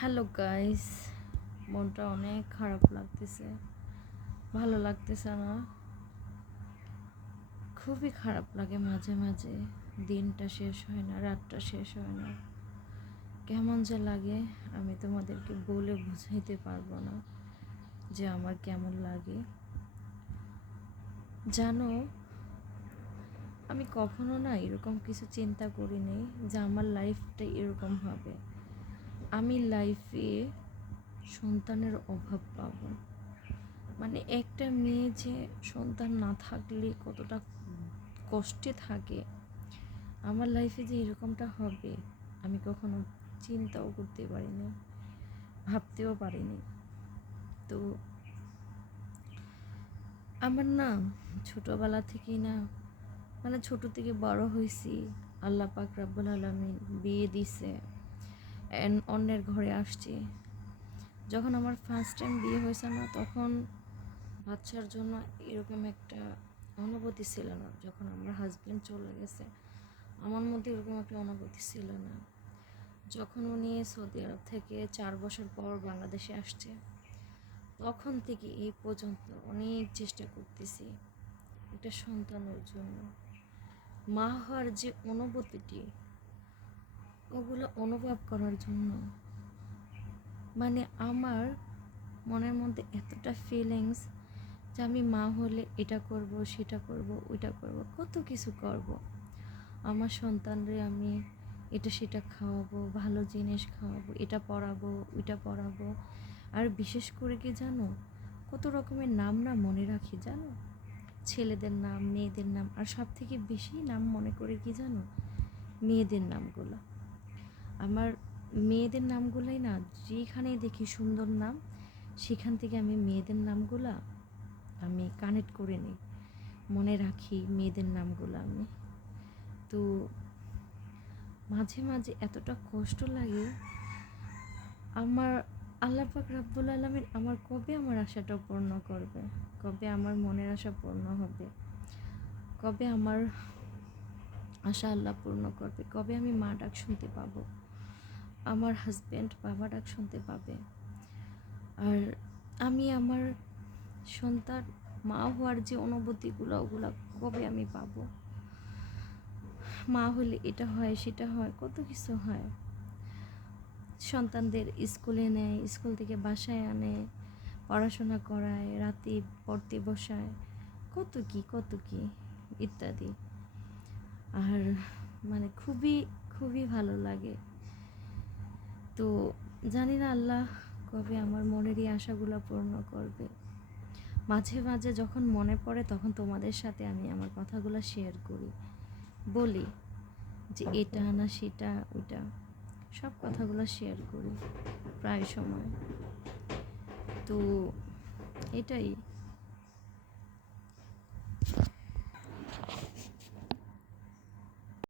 Hello guys মনটা অনেক খারাপ লাগতেছে। ভালো লাগতেছে না। খুবই খারাপ লাগে মাঝে মাঝে। দিনটা শেষ হয় না, রাতটা শেষ হয় না। কেমন যে লাগে, আমি তোমাদেরকে বলে বুঝাইতে পারব না যে আমার কেমন লাগে। জানো, আমি কখনো না এরকম কিছু চিন্তা করিনি যে আমার লাইফটা এরকম হবে। আমি লাইফে সন্তানের অভাব পাব। মানে একটা মেয়ে যে সন্তান না থাকলে কতটা কষ্টে থাকে, আমার লাইফে যে এরকমটা হবে, আমি কখনো চিন্তাও করতে পারিনি, ভাবতেও পারিনি। তো আমার না ছোটোবেলা থেকেই না মানে ছোট থেকে বড় হয়েছি, আল্লাহ পাক রাব্বুল আলমিন বিয়ে দিছে। অন্যের ঘরে আসছি। যখন আমার ফার্স্ট টাইম বিয়ে হয়েছে না, তখন বাচ্চার জন্য এরকম একটা অনুভূতি ছিল না। যখন আমার হাজব্যান্ড চলে গেছে, আমার মধ্যে এরকম একটা অনুভূতি ছিল না। যখন উনি সৌদি আরব থেকে চার বছর পর বাংলাদেশে আসছে, তখন থেকে এই পর্যন্ত অনেক চেষ্টা করতেছি একটা সন্তানের জন্য। মা হওয়ার যে অনুভূতিটি ওগুলো অনুভব করার জন্য। মানে আমার মনের মধ্যে এতটা ফিলিংস যে আমি মা হলে এটা করব, সেটা করব, ওইটা করব, কত কিছু করব। আমার সন্তানরে আমি এটা সেটা খাওয়াবো, ভালো জিনিস খাওয়াবো, এটা পড়াবো, ওইটা পড়াবো। আর বিশেষ করে কি জানো? কত রকমের নাম না মনে রাখি, জানো? ছেলেদের নাম, মেয়েদের নাম, আর সব থেকে বেশি নাম মনে করে কি জানো? মেয়েদের নামগুলো। আমার মেয়েদের নামগুলোই না, যেখানেই দেখি সুন্দর নাম, সেখান থেকে আমি মেয়েদের নামগুলা আমি কানেক্ট করে নিই। মনে রাখি মেয়েদের নামগুলো আমি। তো মাঝে মাঝে এতটা কষ্ট লাগে, আমার আল্লাহ পাক রাব্বুল আলমিন আমার কবে আমার আশাটা পূর্ণ করবে? কবে আমার মনের আশা পূর্ণ হবে? কবে আমার আশা আল্লাহ পূর্ণ করবে। কবে আমি মা ডাক শুনতে পাবো? আমার হাজব্যান্ড বাবা ডাক শুনতে পাবে। আর আমি আমার সন্তান মা হওয়ার যে অনুভূতিগুলো, ওগুলো কবে আমি পাবো? মা হলে এটা হয়, সেটা হয়, কত কিছু হয়। সন্তানদের স্কুলে নেয় স্কুল থেকে বাসায় আনে, পড়াশোনা করায়, রাতে পড়তে বসায়, কত কি কত কি, ইত্যাদি। আর মানে খুবই খুবই ভালো লাগে। তো জানি না আল্লাহ কবে আমার মনের এই আশাগুলো পূর্ণ করবে। মাঝে মাঝে যখন মনে পড়ে তখন তোমাদের সাথে আমি আমার কথাগুলো শেয়ার করি। বলি যে এটা না সেটা ওইটা। সব কথাগুলো শেয়ার করি প্রায় সময়। তো এটাই।